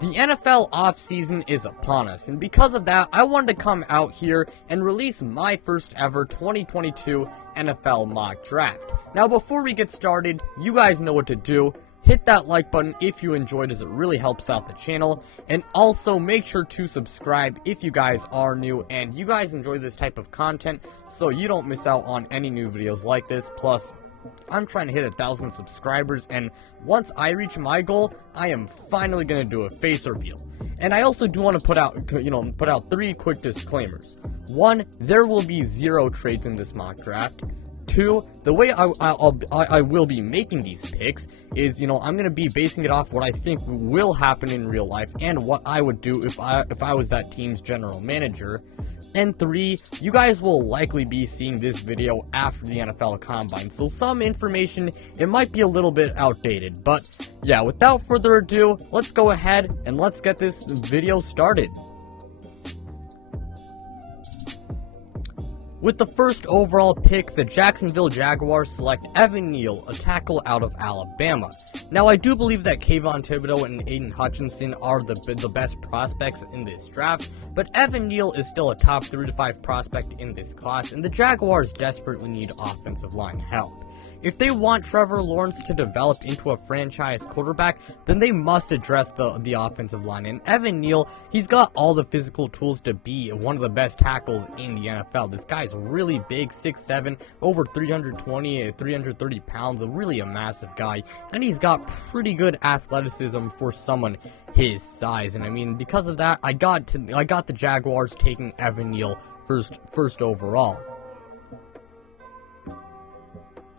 The NFL offseason is upon us, and because of that, I wanted to come out here and release my first ever 2022 NFL mock draft. Now, before we get started, you guys know what to do. Hit that like button if you enjoyed, as it really helps out the channel, and also make sure to subscribe if you guys are new and you guys enjoy this type of content so you don't miss out on any new videos like this. Plus, I'm trying to hit 1,000 subscribers, and once I reach my goal, I am finally going to do a face reveal. And I also do want to put out 3 quick disclaimers. 1, there will be 0 trades in this mock draft. 2, the way I will be making these picks is, I'm going to be basing it off what I think will happen in real life and what I would do if I was that team's general manager. And 3, you guys will likely be seeing this video after the NFL Combine, so some information, it might be a little bit outdated. But yeah, without further ado, let's go ahead and let's get this video started. With the first overall pick, the Jacksonville Jaguars select Evan Neal, a tackle out of Alabama. Now, I do believe that Kayvon Thibodeaux and Aiden Hutchinson are the best prospects in this draft, but Evan Neal is still a top 3 to 5 prospect in this class, and the Jaguars desperately need offensive line help. If they want Trevor Lawrence to develop into a franchise quarterback, then they must address the offensive line. And Evan Neal, he's got all the physical tools to be one of the best tackles in the NFL. This guy's really big, 6'7", over 320, 330 pounds, really a massive guy. And he's got pretty good athleticism for someone his size. And I mean, because of that, I got the Jaguars taking Evan Neal first overall.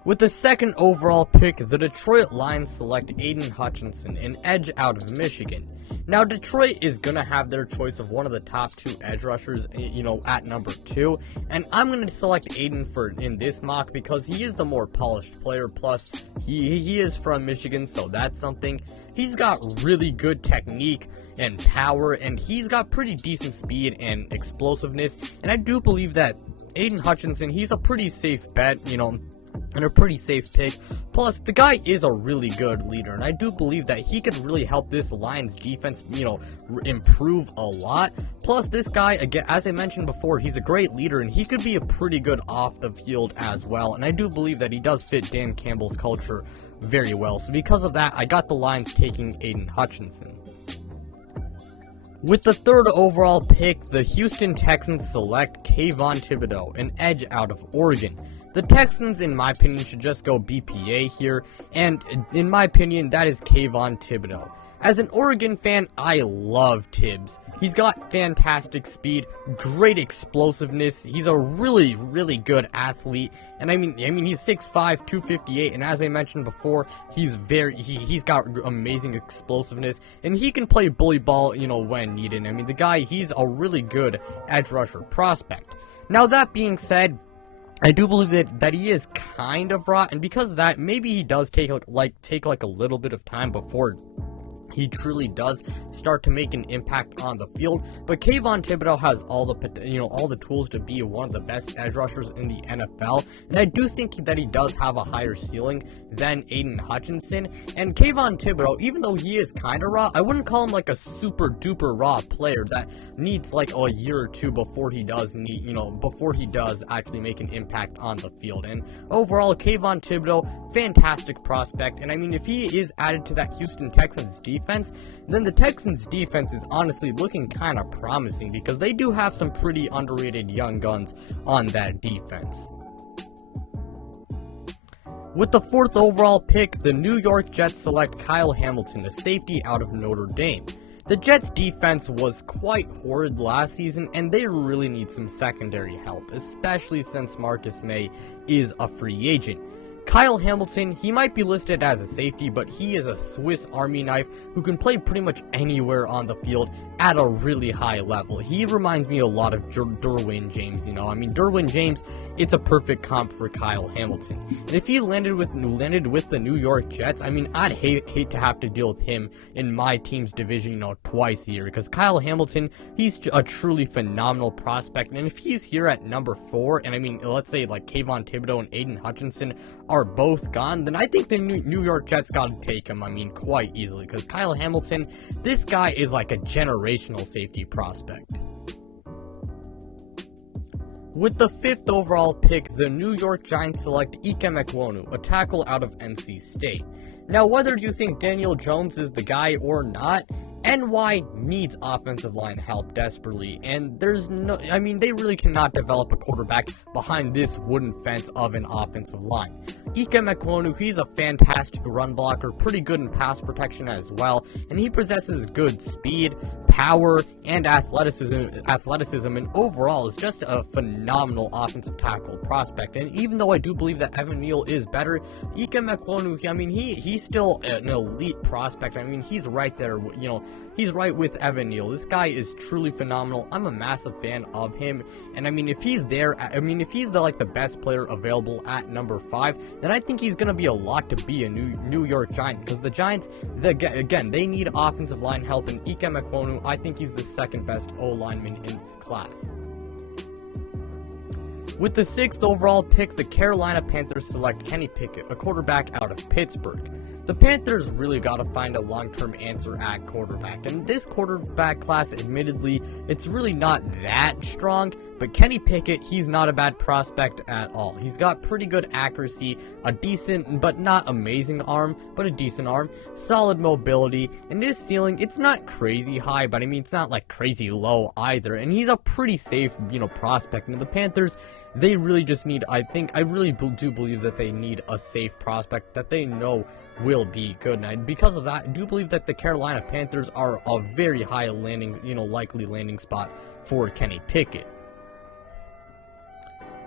With the second overall pick, the Detroit Lions select Aiden Hutchinson, an edge out of Michigan. Now, Detroit is going to have their choice of one of the top 2 edge rushers, at number 2, and I'm going to select Aiden in this mock because he is the more polished player, plus he is from Michigan, so that's something. He's got really good technique and power, and he's got pretty decent speed and explosiveness, and I do believe that Aiden Hutchinson, he's a pretty safe bet, and a pretty safe pick. Plus, the guy is a really good leader, and I do believe that he could really help this Lions defense, improve a lot. Plus, this guy, again, as I mentioned before, he's a great leader, and he could be a pretty good off the field as well, and I do believe that he does fit Dan Campbell's culture very well. So because of that, I got the Lions taking Aiden Hutchinson. With the third overall pick, the Houston Texans select Kayvon Thibodeaux, an edge out of Oregon. The Texans, in my opinion, should just go BPA here, and in my opinion, that is Kayvon Thibodeaux. As an Oregon fan, I love Tibbs. He's got fantastic speed, great explosiveness. He's a really, really good athlete, and I mean he's 6'5", 258, and as I mentioned before, he's got amazing explosiveness, and he can play bully ball, when needed. I mean, the guy, he's a really good edge rusher prospect. Now, that being said, I do believe that he is kind of raw, and because of that, maybe he does take a little bit of time before he truly does start to make an impact on the field. But Kayvon Thibodeaux has all the tools to be one of the best edge rushers in the NFL, and I do think that he does have a higher ceiling than Aiden Hutchinson. And Kayvon Thibodeaux, even though he is kind of raw, I wouldn't call him like a super duper raw player that needs like a year or 2 before he does actually make an impact on the field. And overall, Kayvon Thibodeaux, fantastic prospect, and I mean, if he is added to that Houston Texans defense, then the Texans defense is honestly looking kind of promising because they do have some pretty underrated young guns on that defense. With the 4th overall pick, the New York Jets select Kyle Hamilton, a safety out of Notre Dame. The Jets defense was quite horrid last season, and they really need some secondary help, especially since Marcus May is a free agent. Kyle Hamilton, he might be listed as a safety, but he is a Swiss Army knife who can play pretty much anywhere on the field at a really high level. He reminds me a lot of Derwin James, I mean, Derwin James, it's a perfect comp for Kyle Hamilton. And if he landed with the New York Jets, I mean, I'd hate to have to deal with him in my team's division, twice a year, because Kyle Hamilton, he's a truly phenomenal prospect, and if he's here at number 4, and I mean, let's say like Kayvon Thibodeaux and Aiden Hutchinson are are both gone, then I think the New York Jets got to take him, I mean, quite easily, because Kyle Hamilton, this guy is like a generational safety prospect. With the 5th overall pick, the New York Giants select Ike Ekwonu, a tackle out of NC State. Now, whether you think Daniel Jones is the guy or not, NY needs offensive line help desperately, and there's no, I mean, they really cannot develop a quarterback behind this wooden fence of an offensive line. Ike Ekwonu, he's a fantastic run blocker, pretty good in pass protection as well, and he possesses good speed, power, and athleticism, and overall is just a phenomenal offensive tackle prospect. And even though I do believe that Evan Neal is better, Ike Ekwonu, I mean, he's still an elite prospect. I mean, he's right there, you know, he's right with Evan Neal. This guy is truly phenomenal. I'm a massive fan of him, and I mean, if he's there, I mean, if he's the best player available at number 5, then I think he's gonna be a lock to be a New York Giant, because the Giants, again, they need offensive line help, and Ike Ekwonu, I think he's the second best O-lineman in this class. With the 6th overall pick, the Carolina Panthers select Kenny Pickett, a quarterback out of Pittsburgh. The Panthers really got to find a long-term answer at quarterback, and this quarterback class, admittedly, it's really not that strong, but Kenny Pickett, he's not a bad prospect at all. He's got pretty good accuracy, a decent but not amazing arm, but a decent arm, solid mobility, and his ceiling, it's not crazy high, but I mean, it's not like crazy low either, and he's a pretty safe, you know, prospect. And the Panthers, they really just need, I really do believe that they need a safe prospect that they know will be good. And because of that, I do believe that the Carolina Panthers are a very high landing, you know, likely landing spot for Kenny Pickett.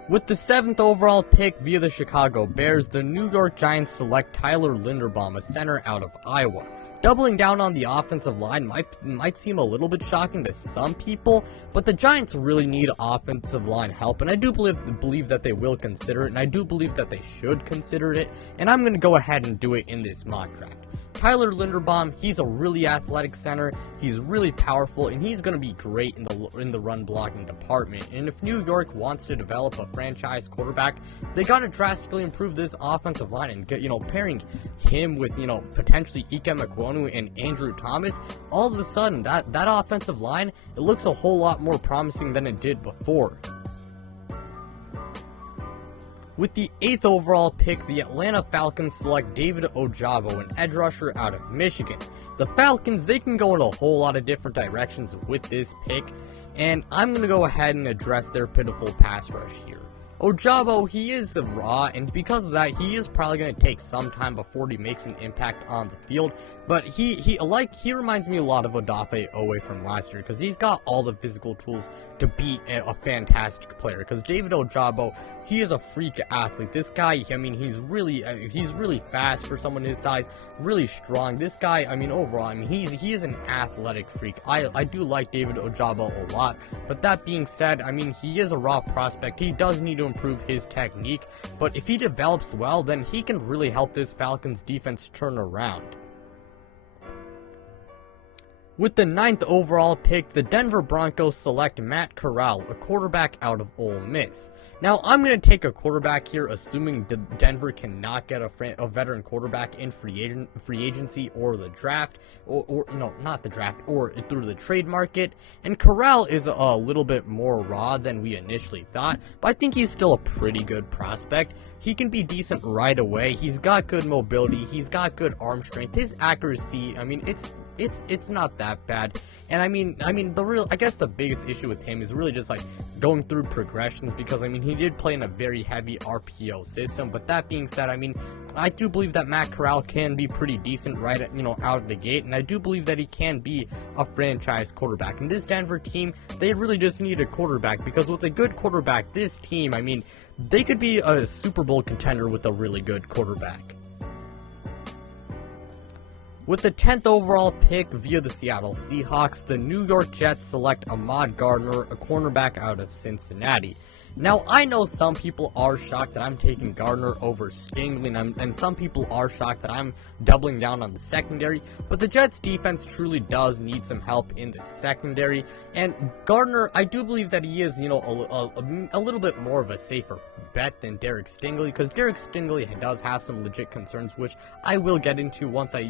With the 7th overall pick via the Chicago Bears, the New York Giants select Tyler Linderbaum, a center out of Iowa. Doubling down on the offensive line might seem a little bit shocking to some people, but the Giants really need offensive line help, and I do believe that they will consider it, and I do believe that they should consider it, and I'm going to go ahead and do it in this mock draft. Tyler Linderbaum, he's a really athletic center, he's really powerful, and he's going to be great in the run blocking department. And if New York wants to develop a franchise quarterback, they got to drastically improve this offensive line, and get, you know, pairing him with, you know, potentially Ike Ekwonu and Andrew Thomas, all of a sudden that offensive line, it looks a whole lot more promising than it did before. With the 8th overall pick, the Atlanta Falcons select David Ojabo, an edge rusher out of Michigan. The Falcons, they can go in a whole lot of different directions with this pick, and I'm going to go ahead and address their pitiful pass rush here. Ojabo, he is raw, and because of that, he is probably going to take some time before he makes an impact on the field, but he reminds me a lot of Odafe Owe from last year, because he's got all the physical tools to be a fantastic player, because David Ojabo, he is a freak athlete. This guy, I mean, he's really fast for someone his size, really strong. This guy, I mean, overall, I mean, he is an athletic freak. I do like David Ojabo a lot, but that being said, I mean, he is a raw prospect. He does need to improve his technique, but if he develops well, then he can really help this Falcons defense turn around. With the 9th overall pick, the Denver Broncos select Matt Corral, a quarterback out of Ole Miss. Now, I'm going to take a quarterback here, assuming Denver cannot get a veteran quarterback in free agency or the draft, or no, not the draft, or through the trade market. And Corral is a little bit more raw than we initially thought, but I think he's still a pretty good prospect. He can be decent right away. He's got good mobility. He's got good arm strength. His accuracy, I mean, it's not that bad. And I mean I guess the biggest issue with him is really just like going through progressions, because I mean, he did play in a very heavy RPO system. But that being said, I mean, I do believe that Matt Corral can be pretty decent right at, out of the gate, and I do believe that he can be a franchise quarterback. And this Denver team, they really just need a quarterback, because with a good quarterback, this team, I mean, they could be a Super Bowl contender with a really good quarterback. With the 10th overall pick via the Seattle Seahawks, the New York Jets select Ahmad Gardner, a cornerback out of Cincinnati. Now, I know some people are shocked that I'm taking Gardner over Stingley, and some people are shocked that I'm doubling down on the secondary, but the Jets defense truly does need some help in the secondary, and Gardner, I do believe that he is, a little bit more of a safer bet than Derek Stingley, because Derek Stingley does have some legit concerns, which I will get into once I,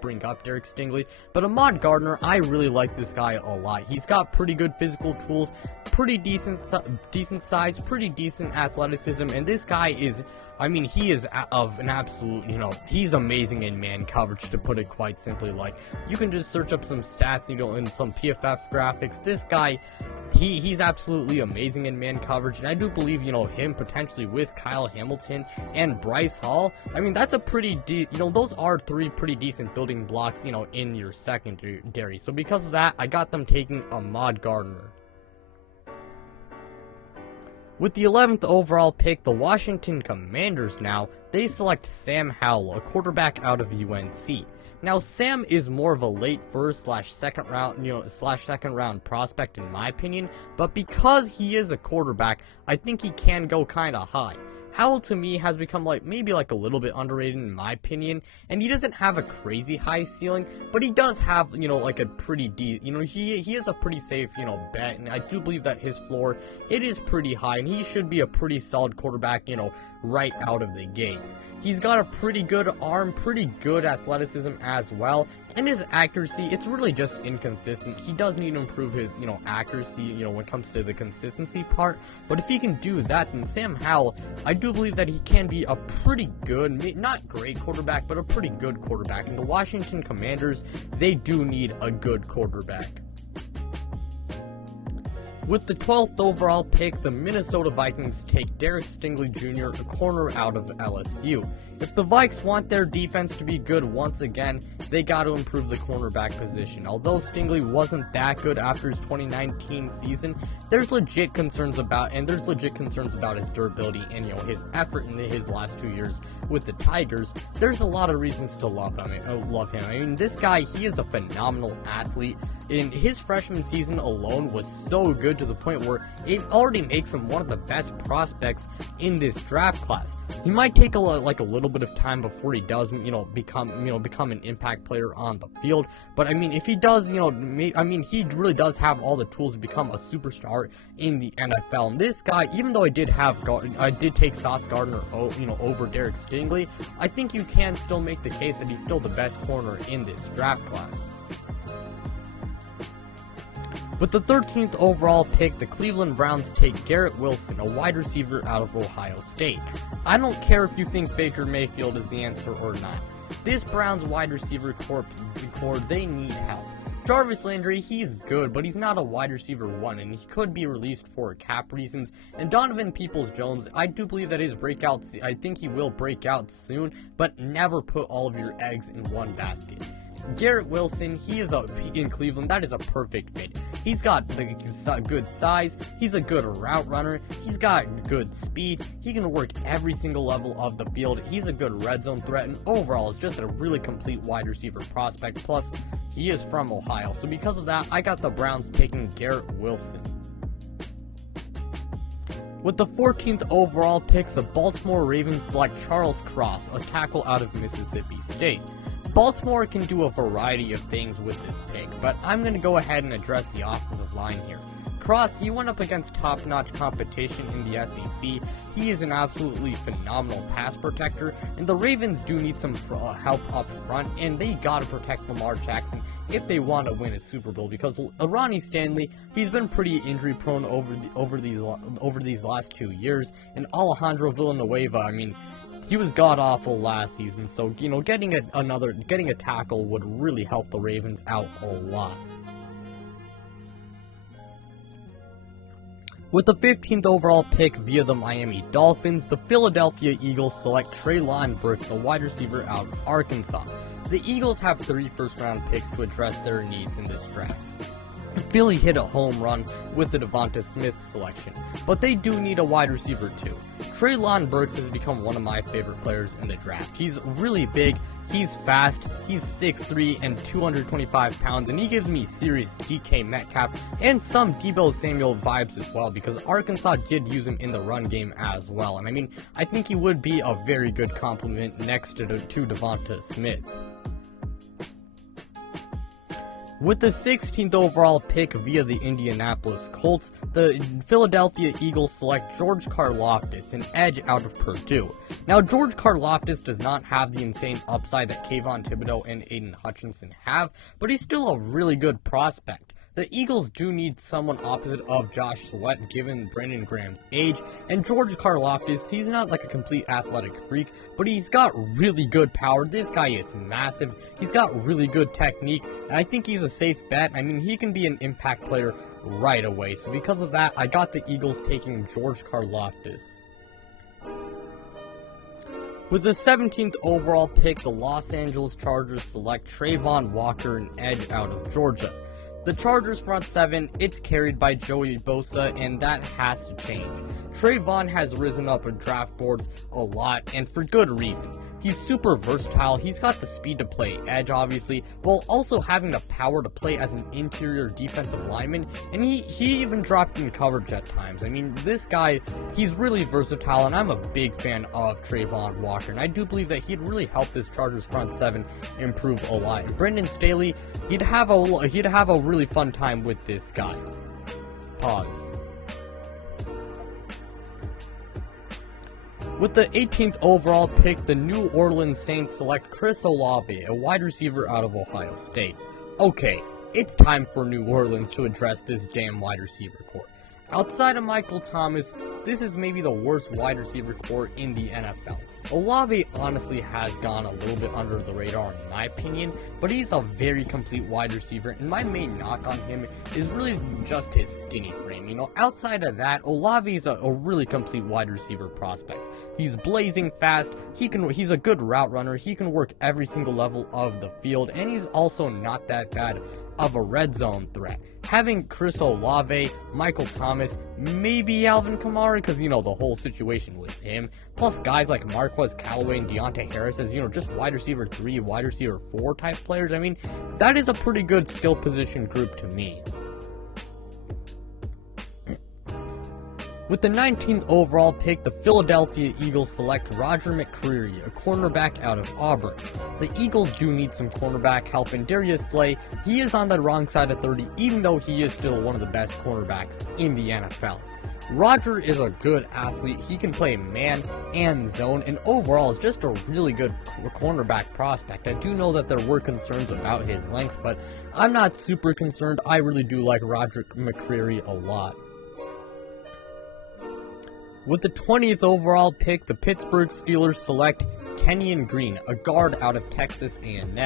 bring up Derek Stingley. But Ahmad Gardner, I really like this guy a lot. He's got pretty good physical tools, pretty decent size, pretty decent athleticism, and this guy is, he is of an absolute, he's amazing in man coverage, to put it quite simply. Like, you can just search up some stats, in some PFF graphics. This guy, he's absolutely amazing in man coverage, and I do believe, him potentially with Kyle Hamilton and Bryce Hall, that's a pretty those are three pretty decent building blocks, in your secondary. So because of that, I got them taking Ahmad Gardner. With the 11th overall pick, the Washington Commanders they select Sam Howell, a quarterback out of UNC. Now, Sam is more of a late first / second round prospect in my opinion, but because he is a quarterback, I think he can go kind of high. Howell to me has become maybe a little bit underrated in my opinion, and he doesn't have a crazy high ceiling, but he does have, a pretty deep, he is a pretty safe, bet, and I do believe that his floor, it is pretty high, and he should be a pretty solid quarterback, right out of the gate. He's got a pretty good arm, pretty good athleticism as well, and his accuracy, it's really just inconsistent. He does need to improve his, accuracy, when it comes to the consistency part, but if he can do that, then Sam Howell, I do believe that he can be a pretty good, not great quarterback, but a pretty good quarterback, and the Washington Commanders, they do need a good quarterback. With the 12th overall pick, the Minnesota Vikings take Derek Stingley Jr., a corner out of LSU. If the Vikes want their defense to be good once again, they got to improve the cornerback position. Although Stingley wasn't that good after his 2019 season, there's legit concerns about his durability and his effort in his last 2 years with the Tigers. There's a lot of reasons to love him. This guy, he is a phenomenal athlete. In his freshman season alone was so good to the point where it already makes him one of the best prospects in this draft class. He might take a little bit of time before he does, become an impact player on the field. But if he does, he really does have all the tools to become a superstar in the NFL. And this guy, even though I did take Sauce Gardner, over Derek Stingley, I think you can still make the case that he's still the best corner in this draft class. With the 13th overall pick, the Cleveland Browns take Garrett Wilson, a wide receiver out of Ohio State. I don't care if you think Baker Mayfield is the answer or not. This Browns wide receiver corps, they need help. Jarvis Landry, he's good, but he's not a wide receiver one, and he could be released for cap reasons. And Donovan Peoples-Jones, I do believe that his breakout, I think he will break out soon, but never put all of your eggs in one basket. Garrett Wilson, in Cleveland, that is a perfect fit. He's got the good size, he's a good route runner, he's got good speed, he can work every single level of the field, he's a good red zone threat, and overall is just a really complete wide receiver prospect, plus he is from Ohio. So because of that, I got the Browns taking Garrett Wilson. With the 14th overall pick, the Baltimore Ravens select Charles Cross, a tackle out of Mississippi State. Baltimore can do a variety of things with this pick, but I'm going to go ahead and address the offensive line here. Cross, he went up against top-notch competition in the SEC. He is an absolutely phenomenal pass protector, and the Ravens do need some help up front, and they gotta protect Lamar Jackson if they want to win a Super Bowl, because Ronnie Stanley, he's been pretty injury-prone over these last 2 years, and Alejandro Villanueva, he was god-awful last season, so, getting a tackle would really help the Ravens out a lot. With the 15th overall pick via the Miami Dolphins, the Philadelphia Eagles select Treylon Burks, a wide receiver out of Arkansas. The Eagles have 3 first-round picks to address their needs in this draft. Philly hit a home run with the Devonta Smith selection, but they do need a wide receiver too. Treylon Burks has become one of my favorite players in the draft. He's really big, He's fast, he's 6'3" and 225 pounds, and he gives me serious DK Metcalf and some Deebo Samuel vibes as well, because Arkansas did use him in the run game as well. And I mean, I think he would be a very good complement next to Devonta Smith. With the 16th overall pick via the Indianapolis Colts, the Philadelphia Eagles select George Karlaftis, an edge out of Purdue. Now, George Karlaftis does not have the insane upside that Kayvon Thibodeaux and Aiden Hutchinson have, but he's still a really good prospect. The Eagles do need someone opposite of Josh Sweat, given Brandon Graham's age, and George Karlaftis, he's not like a complete athletic freak, but he's got really good power. This guy is massive, he's got really good technique, and I think he's a safe bet. I mean, he can be an impact player right away, so because of that, I got the Eagles taking George Karlaftis. With the 17th overall pick, the Los Angeles Chargers select Trayvon Walker, an edge out of Georgia. The Chargers front seven, it's carried by Joey Bosa, and that has to change. Trayvon has risen up in draft boards a lot, and for good reason. He's super versatile, he's got the speed to play edge obviously, while also having the power to play as an interior defensive lineman, and he even dropped in coverage at times. I mean, this guy, he's really versatile, and I'm a big fan of Trayvon Walker, and I do believe that he'd really help this Chargers front seven improve a lot. And Brendan Staley, he'd have a really fun time with this guy. Pause. With the 18th overall pick, the New Orleans Saints select Chris Olave, a wide receiver out of Ohio State. Okay, it's time for New Orleans to address this damn wide receiver core. Outside of Michael Thomas, this is maybe the worst wide receiver core in the NFL. Olave honestly has gone a little bit under the radar in my opinion, but he's a very complete wide receiver, and my main knock on him is really just his skinny frame. You know, outside of that, Olave's a really complete wide receiver prospect. He's blazing fast, he's a good route runner, he can work every single level of the field, and he's also not that bad of a red zone threat. Having Chris Olave, Michael Thomas, maybe Alvin Kamara, because, you know, the whole situation with him, plus guys like Marquez Callaway and Deontay Harris as, you know, just wide receiver 3, wide receiver 4 type players. I mean, that is a pretty good skill position group to me. With the 19th overall pick, the Philadelphia Eagles select Roger McCreary, a cornerback out of Auburn. The Eagles do need some cornerback help, and Darius Slay, he is on the wrong side of 30, even though he is still one of the best cornerbacks in the NFL. Roger is a good athlete, he can play man and zone, and overall is just a really good cornerback prospect. I do know that there were concerns about his length, but I'm not super concerned. I really do like Roger McCreary a lot. With the 20th overall pick, the Pittsburgh Steelers select Kenyon Green, a guard out of Texas A&M.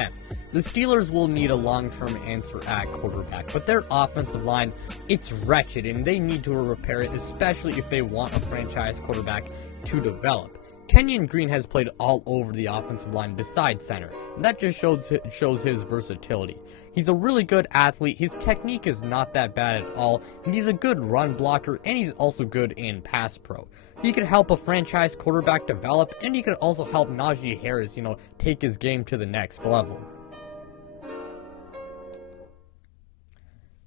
The Steelers will need a long-term answer at quarterback, but their offensive line, it's wretched, and they need to repair it, especially if they want a franchise quarterback to develop. Kenyon Green has played all over the offensive line besides center, and that just shows his versatility. He's a really good athlete, his technique is not that bad at all, and he's a good run blocker, and he's also good in pass pro. He could help a franchise quarterback develop, and he could also help Najee Harris, take his game to the next level.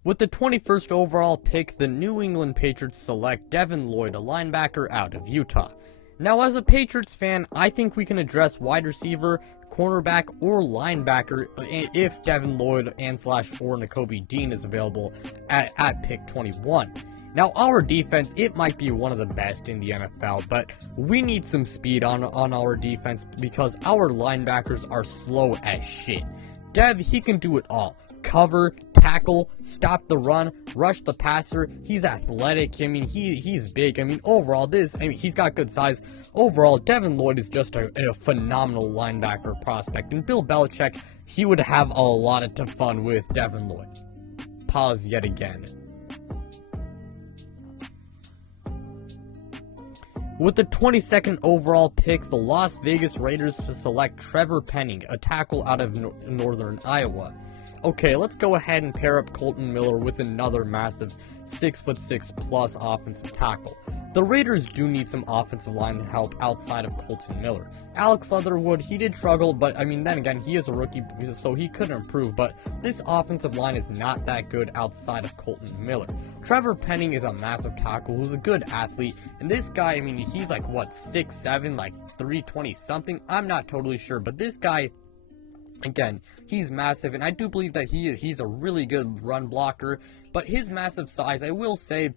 With the 21st overall pick, the New England Patriots select Devin Lloyd, a linebacker out of Utah. Now, as a Patriots fan, I think we can address wide receiver, cornerback, or linebacker if Devin Lloyd or Nakobe Dean is available at pick 21. Now, our defense, it might be one of the best in the NFL, but we need some speed on our defense because our linebackers are slow as shit. Dev, he can do it all. Cover, tackle, stop the run, rush the passer. He's athletic. I mean, he's big. I mean, overall, he's got good size. Overall, Devin Lloyd is just a phenomenal linebacker prospect. And Bill Belichick, he would have a lot of fun with Devin Lloyd. Pause yet again. With the 22nd overall pick, the Las Vegas Raiders select Trevor Penning, a tackle out of Northern Iowa. okay, let's go ahead and pair up Kolton Miller with another massive 6'6" plus offensive tackle. The Raiders do need some offensive line help outside of Kolton Miller. Alex Leatherwood, he did struggle, but I mean, then again, he is a rookie, so he could improve, but this offensive line is not that good outside of Kolton Miller. Trevor Penning is a massive tackle who's a good athlete, and this guy, I mean, he's like, what, 6'7", like 320 something? I'm not totally sure, but this guy, again, he's massive, and I do believe that he's a really good run blocker, but his massive size, I will say,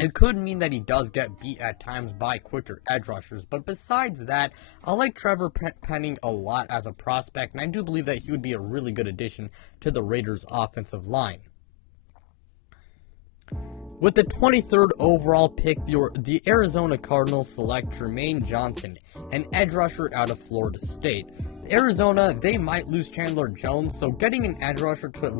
it could mean that he does get beat at times by quicker edge rushers, but besides that, I like Trevor Penning a lot as a prospect, and I do believe that he would be a really good addition to the Raiders' offensive line. With the 23rd overall pick, the Arizona Cardinals select Jermaine Johnson, an edge rusher out of Florida State. Arizona, they might lose Chandler Jones, so getting an edge rusher to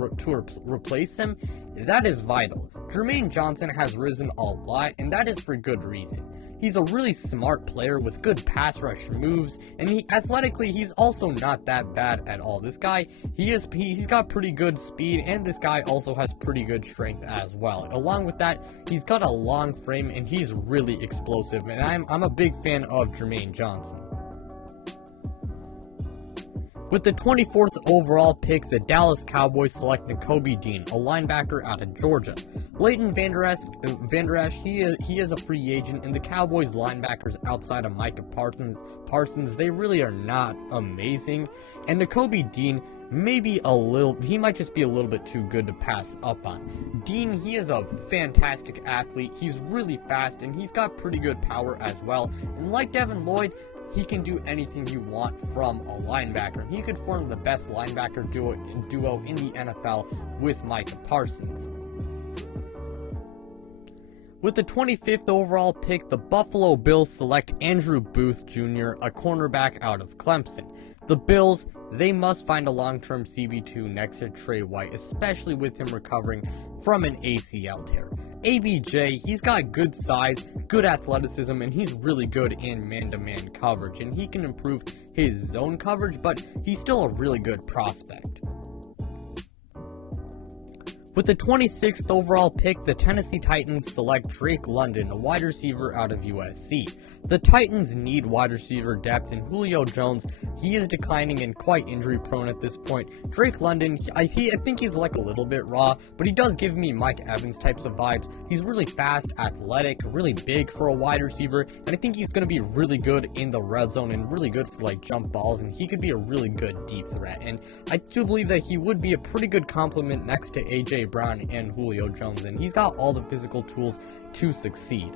replace him, that is vital. Jermaine Johnson has risen a lot, and that is for good reason. He's a really smart player with good pass rush moves, and athletically, he's also not that bad at all. This guy, he's got pretty good speed, and this guy also has pretty good strength as well. Along with that, he's got a long frame, and he's really explosive, and I'm a big fan of Jermaine Johnson. With the 24th overall pick, the Dallas Cowboys select Nakobe Dean, a linebacker out of Georgia. Leighton Vander Esch, he is a free agent, and the Cowboys linebackers outside of Micah Parsons, they really are not amazing. And Nakobe Dean, he might just be a little bit too good to pass up on. Dean, he is a fantastic athlete, he's really fast, and he's got pretty good power as well. And like Devin Lloyd, he can do anything you want from a linebacker. He could form the best linebacker duo in the NFL with Micah Parsons. With the 25th overall pick, the Buffalo Bills select Andrew Booth Jr., a cornerback out of Clemson. The Bills, they must find a long-term CB2 next to Trey White, especially with him recovering from an ACL tear. ABJ, he's got good size, good athleticism, and he's really good in man-to-man coverage, and he can improve his zone coverage, but he's still a really good prospect. With the 26th overall pick, the Tennessee Titans select Drake London, a wide receiver out of USC. The Titans need wide receiver depth, and Julio Jones, he is declining and quite injury prone at this point. Drake London, I think he's like a little bit raw, but he does give me Mike Evans types of vibes. He's really fast, athletic, really big for a wide receiver, and I think he's going to be really good in the red zone and really good for like jump balls, and he could be a really good deep threat. And I do believe that he would be a pretty good complement next to AJ Brown and Julio Jones, and he's got all the physical tools to succeed.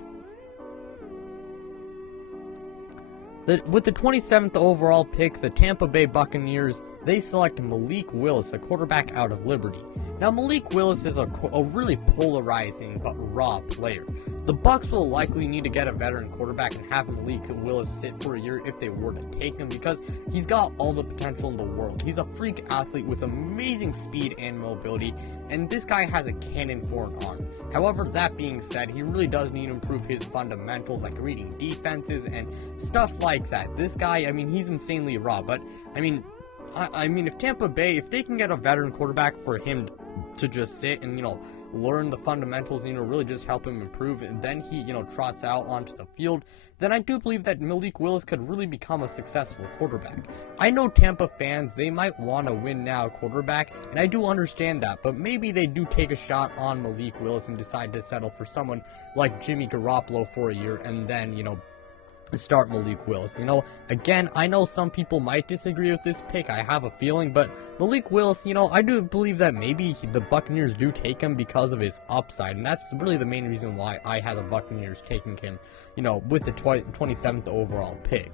With the 27th overall pick, the Tampa Bay Buccaneers, they select Malik Willis, a quarterback out of Liberty. Now, Malik Willis is a really polarizing but raw player. The Bucs will likely need to get a veteran quarterback and have Malik Willis sit for a year if they were to take him, because he's got all the potential in the world. He's a freak athlete with amazing speed and mobility, and this guy has a cannon for an arm. However, that being said, he really does need to improve his fundamentals, like reading defenses and stuff like that. This guy, I mean, he's insanely raw, but I mean, if Tampa Bay, if they can get a veteran quarterback for him to just sit and, learn the fundamentals, really just help him improve, and then he, trots out onto the field, then I do believe that Malik Willis could really become a successful quarterback. I know Tampa fans, they might want to win now quarterback, and I do understand that, but maybe they do take a shot on Malik Willis and decide to settle for someone like Jimmy Garoppolo for a year, and then, start Malik Willis. Again, I know some people might disagree with this pick, I have a feeling, but Malik Willis, I do believe that maybe the Buccaneers do take him because of his upside, and that's really the main reason why I had the Buccaneers taking him, with the 27th overall pick.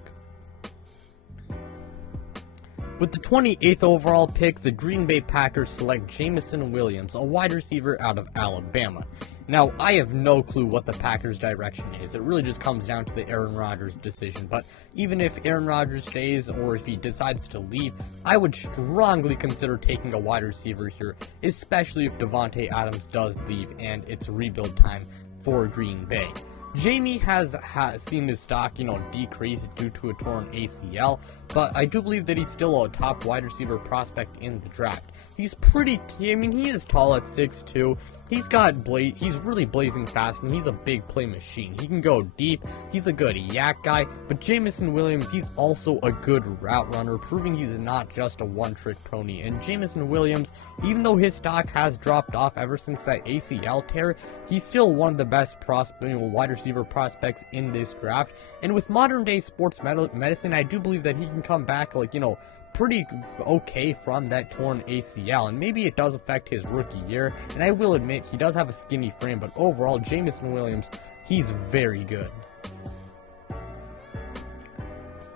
With the 28th overall pick, the Green Bay Packers select Jameson Williams, a wide receiver out of Alabama. Now, I have no clue what the Packers' direction is. It really just comes down to the Aaron Rodgers decision. But even if Aaron Rodgers stays or if he decides to leave, I would strongly consider taking a wide receiver here, especially if Davante Adams does leave and it's rebuild time for Green Bay. Jamie has seen his stock, decrease due to a torn ACL, but I do believe that he's still a top wide receiver prospect in the draft. He's he is tall at 6'2". He's really blazing fast, and he's a big play machine. He can go deep. He's a good yak guy, but Jameson Williams, he's also a good route runner, proving he's not just a one-trick pony. And Jameson Williams, even though his stock has dropped off ever since that ACL tear, he's still one of the best wide receiver prospects in this draft. And with modern-day sports medicine, I do believe that he can come back, pretty okay from that torn ACL, and maybe it does affect his rookie year, and I will admit he does have a skinny frame, but overall, Jameson Williams, he's very good.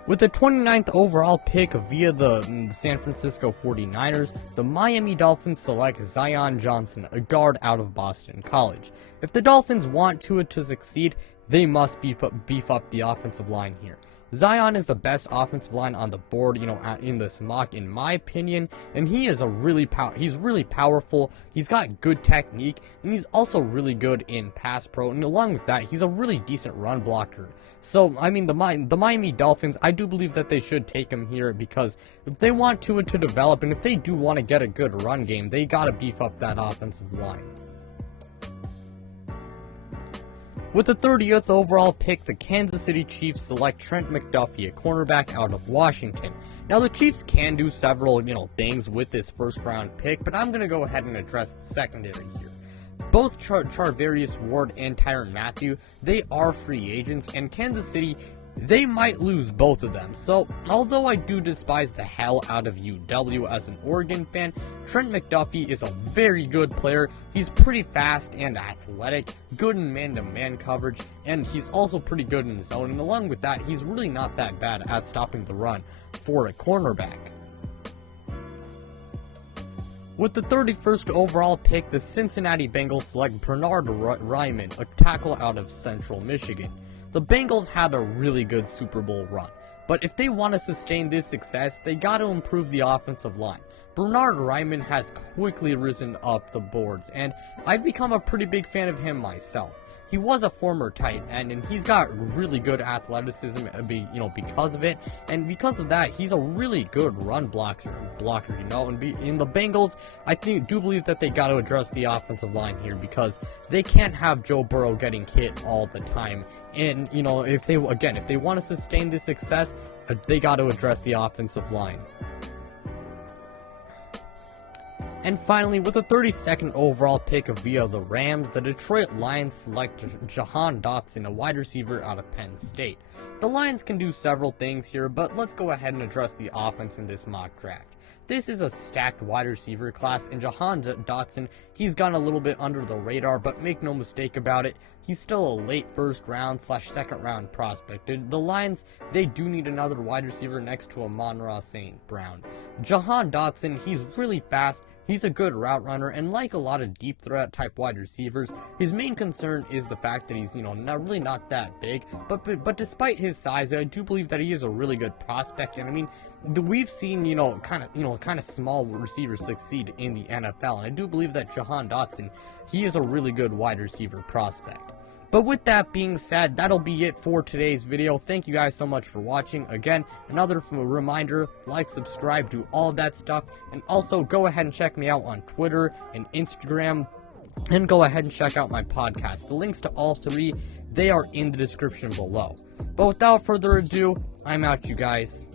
With the 29th overall pick via the San Francisco 49ers, the Miami Dolphins select Zion Johnson, a guard out of Boston College. If the Dolphins want to succeed, they must beef up the offensive line here. Zion is the best offensive line on the board, in this mock, in my opinion, and he is he's really powerful, he's got good technique, and he's also really good in pass pro, and along with that, he's a really decent run blocker. So, the Miami Dolphins, I do believe that they should take him here, because if they want to develop, and if they do want to get a good run game, they gotta beef up that offensive line. With the 30th overall pick, the Kansas City Chiefs select Trent McDuffie, a cornerback out of Washington. Now, the Chiefs can do several, things with this first-round pick, but I'm going to go ahead and address the secondary here. Both Charvarius Ward and Tyrann Mathieu, they are free agents, and Kansas City, they might lose both of them. So, although I do despise the hell out of UW as an Oregon fan, Trent McDuffie is a very good player. He's pretty fast and athletic, good in man-to-man coverage, and he's also pretty good in zone. And along with that, he's really not that bad at stopping the run for a cornerback. With the 31st overall pick, the Cincinnati Bengals select Bernhard Raimann, a tackle out of Central Michigan. The Bengals had a really good Super Bowl run, but if they want to sustain this success, they got to improve the offensive line. Bernhard Raimann has quickly risen up the boards, and I've become a pretty big fan of him myself. He was a former tight end, and he's got really good athleticism, because of it, and because of that, he's a really good run blocker, and in the Bengals, I do believe that they got to address the offensive line here, because they can't have Joe Burrow getting hit all the time, and, if they want to sustain this success, they got to address the offensive line. And finally, with the 32nd overall pick via the Rams, the Detroit Lions select Jahan Dotson, a wide receiver out of Penn State. The Lions can do several things here, but let's go ahead and address the offense in this mock draft. This is a stacked wide receiver class, and Jahan Dotson, he's gone a little bit under the radar, but make no mistake about it, he's still a late first round / second round prospect. The Lions, they do need another wide receiver next to Amon-Ra St. Brown. Jahan Dotson, he's really fast, he's a good route runner, and like a lot of deep threat type wide receivers, his main concern is the fact that he's, not that big, but despite his size, I do believe that he is a really good prospect, and we've seen, kind of small receivers succeed in the NFL, and I do believe that Jahan Dotson, he is a really good wide receiver prospect. But with that being said, that'll be it for today's video. Thank you guys so much for watching. Again, another reminder, like, subscribe, do all of that stuff, and also go ahead and check me out on Twitter and Instagram, and go ahead and check out my podcast. The links to all three, they are in the description below. But without further ado, I'm out, you guys.